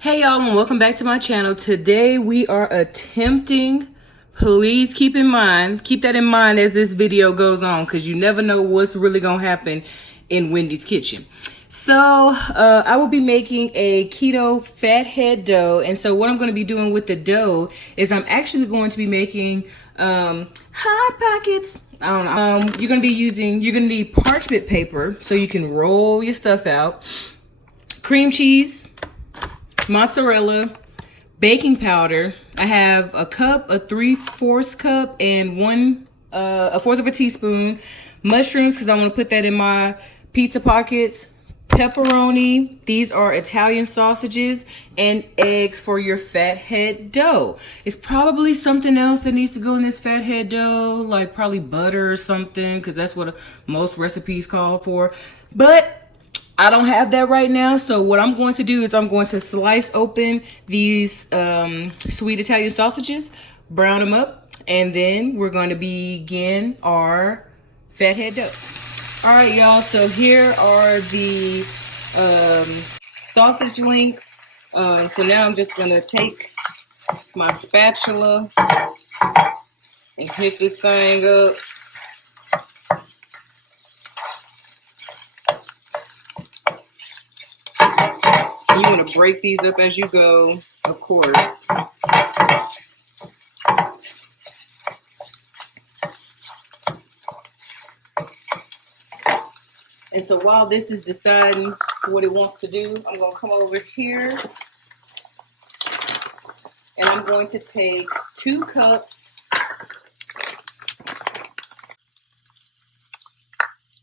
Hey y'all, and welcome back to my channel. Today we are attempting, please keep that in mind as this video goes on, because you never know what's really gonna happen in Wendy's kitchen. So I will be making a keto fathead dough, and so what I'm going to be doing with the dough is I'm actually going to be making hot pockets. I don't know. You're going to need parchment paper so you can roll your stuff out, cream cheese, mozzarella, baking powder. I have a cup, a 3/4 cup, and a fourth of a teaspoon. Mushrooms, because I want to put that in my pizza pockets. Pepperoni. These are Italian sausages, and eggs for your fathead dough. It's probably something else that needs to go in this fathead dough, like probably butter or something, because that's what most recipes call for. But I don't have that right now, so what I'm going to do is I'm going to slice open these sweet Italian sausages, brown them up, and then we're going to begin our fathead dough. All right, y'all, so here are the sausage links. So now I'm just going to take my spatula and hit this thing up. You want to break these up as you go, of course. And so while this is deciding what it wants to do, I'm going to come over here and I'm going to take 2 cups. I'm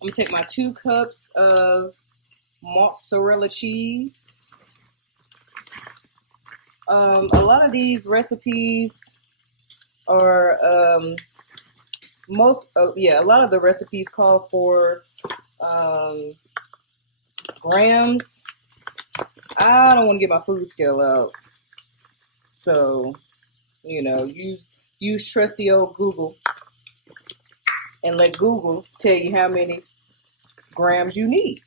going to take my 2 cups of mozzarella cheese. A lot of these recipes are, a lot of the recipes call for grams. I don't want to get my food scale out, so use trusty old Google and let Google tell you how many grams you need.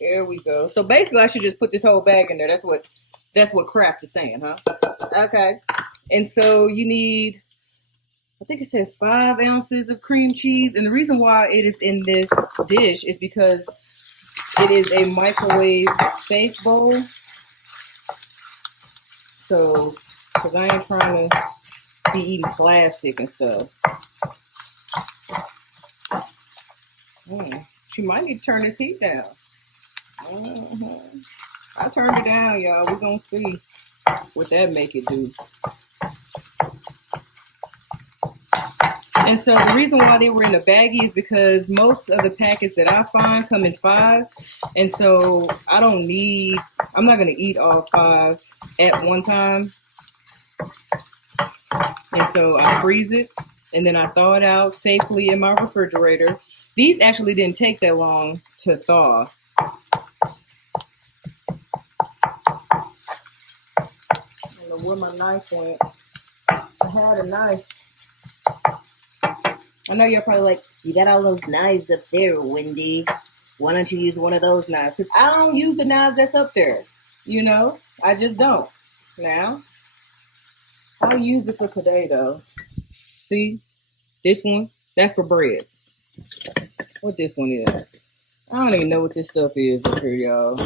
There we go. So basically I should just put this whole bag in there. That's what Kraft is saying, huh? Okay. And so you need, I think it said 5 ounces of cream cheese. And the reason why it is in this dish is because it is a microwave safe bowl. So, because I ain't trying to be eating plastic and stuff. She might need to turn this heat down. I turned it down, y'all. We're going to see what that make it do. And so the reason why they were in the baggie is because most of the packets that I find come in 5. And so I'm not going to eat all 5 at one time. And so I freeze it and then I thaw it out safely in my refrigerator. These actually didn't take that long to thaw. I don't know where my knife went. I had a knife. I know you're probably like, you got all those knives up there, Wendy. Why don't you use one of those knives? Because I don't use the knives that's up there. I just don't. Now, I'll use it for today, though. See? This one, that's for bread. What this one is? I don't even know what this stuff is up here, y'all.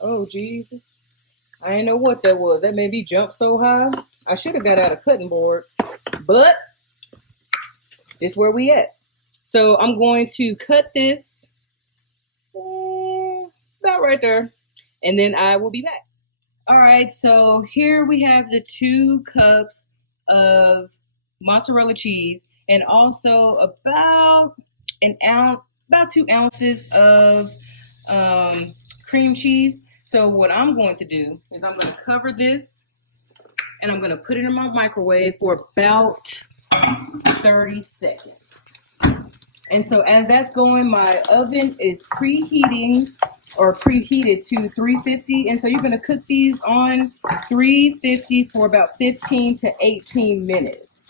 Oh, Jesus. I didn't know what that was. That made me jump so high. I should have got out a cutting board. But this is where we at. So I'm going to cut this about right there. And then I will be back. All right. So here we have the 2 cups of mozzarella cheese. And also about 2 ounces of cream cheese. So what I'm going to do is I'm going to cover this and I'm going to put it in my microwave for about 30 seconds. And so as that's going, my oven is preheated to 350. And so you're going to cook these on 350 for about 15 to 18 minutes.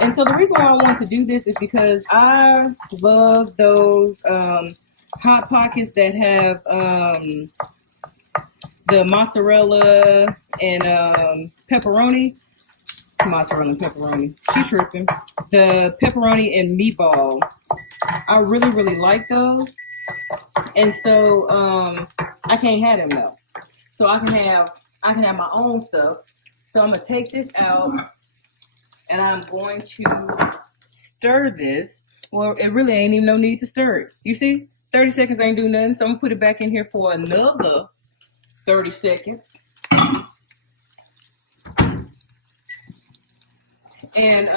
And so the reason why I want to do this is because I love those Hot Pockets that have the mozzarella and pepperoni. Mozzarella and pepperoni. She tripping. The pepperoni and meatball. I really, really like those. And so I can't have them though. So I can have my own stuff. So I'm gonna take this out and I'm going to stir this. Well, it really ain't even no need to stir it. You see? 30 seconds ain't do nothing. So I'm gonna put it back in here for another 30 seconds. And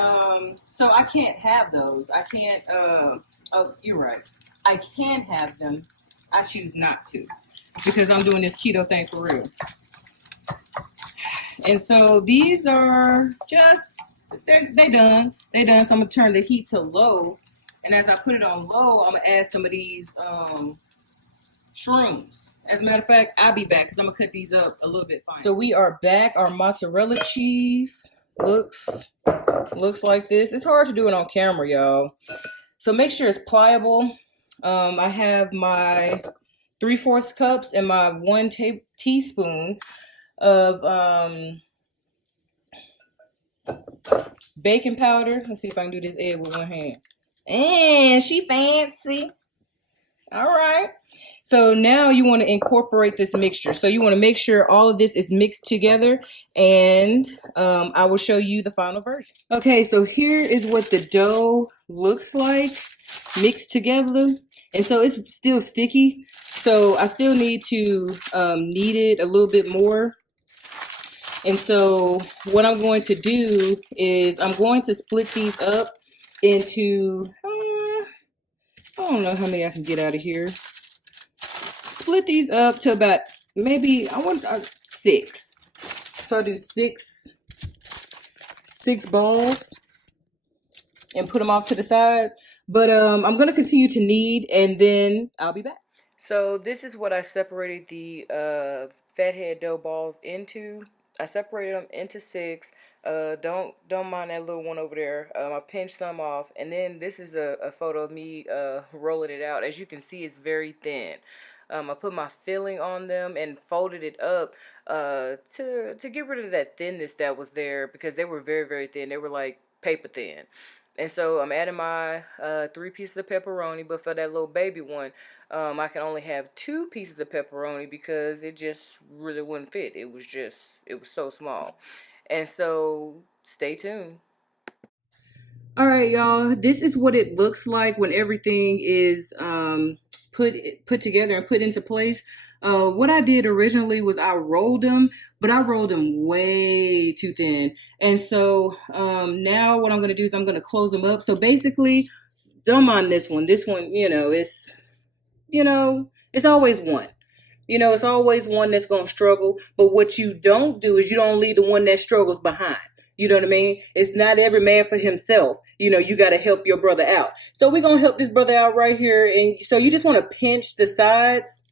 so I can't have those. I can't oh, you're right. I can have them. I choose not to because I'm doing this keto thing for real. And so these are just, they done. They done. So I'm going to turn the heat to low. And as I put it on low, I'm going to add some of these shrooms. As a matter of fact, I'll be back because I'm going to cut these up a little bit finer. So we are back. Our mozzarella cheese looks like this. It's hard to do it on camera, y'all. So make sure it's pliable. I have my 3/4 cups and my 1 teaspoon of baking powder. Let's see if I can do this egg with one hand. And she fancy. All right. So now you want to incorporate this mixture. So you want to make sure all of this is mixed together, and I will show you the final version. Okay, so here is what the dough looks like mixed together. And so it's still sticky. So I still need to knead it a little bit more. And so what I'm going to do is I'm going to split these up into, I don't know how many I can get out of here. Split these up to about maybe, I want 6. So I'll do six balls and put them off to the side. But I'm going to continue to knead and then I'll be back. So this is what I separated the fathead dough balls into. I separated them into 6. Don't mind that little one over there. I pinched some off, and then this is a photo of me rolling it out. As you can see, it's very thin. I put my filling on them and folded it up to get rid of that thinness that was there because they were very, very thin. They were like paper thin. And so I'm adding my 3 pieces of pepperoni, but for that little baby one, I can only have 2 pieces of pepperoni because it just really wouldn't fit. It was so small. And so stay tuned. All right, y'all, this is what it looks like when everything is put together and put into place. What I did originally was I rolled them, but I rolled them way too thin. And so now what I'm going to do is I'm going to close them up. So basically, don't mind this one. This one, it's always one. It's always one that's going to struggle. But what you don't do is you don't leave the one that struggles behind. You know what I mean? It's not every man for himself. You got to help your brother out. So we're going to help this brother out right here. And so you just want to pinch the sides,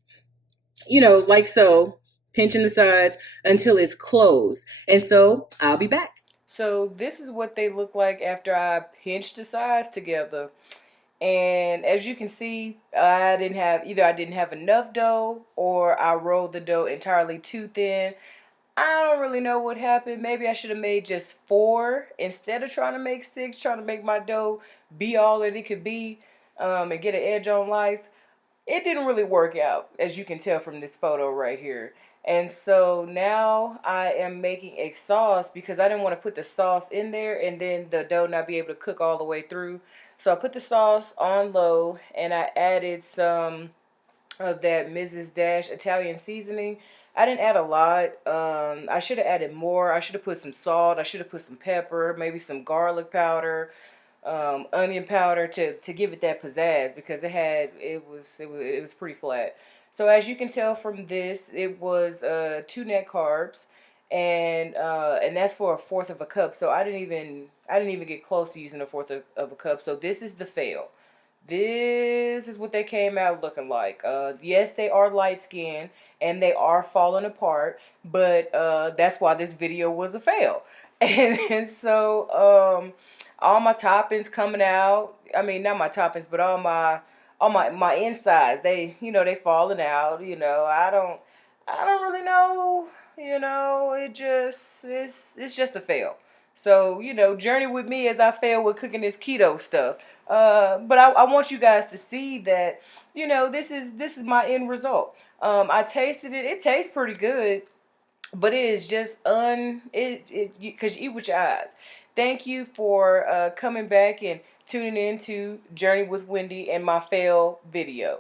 like so, pinching the sides until it's closed. And so I'll be back. So this is what they look like after I pinch the sides together. And as you can see, I didn't have enough dough or I rolled the dough entirely too thin. I don't really know what happened. Maybe I should have made just 4 instead of trying to make 6, trying to make my dough be all that it could be and get an edge on life. It didn't really work out, as you can tell from this photo right here. And so now I am making a sauce because I didn't want to put the sauce in there and then the dough not be able to cook all the way through. So I put the sauce on low and I added some of that Mrs. Dash Italian seasoning. I didn't add a lot. I should have added more. I should have put some salt. I should have put some pepper, maybe some garlic powder, onion powder to give it that pizzazz because it was pretty flat. So as you can tell from this, it was 2 net carbs, and that's for 1/4 of a cup. So I didn't even get close to using 1/4 of a cup. So this is the fail. This is what they came out looking like. Yes, they are light skinned and they are falling apart, but that's why this video was a fail. And so all my toppings coming out. I mean, not my toppings, but all my insides. They falling out. I don't really know. It's just a fail. So journey with me as I fail with cooking this keto stuff. But I want you guys to see that this is my end result. I tasted it. It tastes pretty good, but it is just because you eat with your eyes. Thank you for coming back and tuning in to Journey with Wendy and my fail video.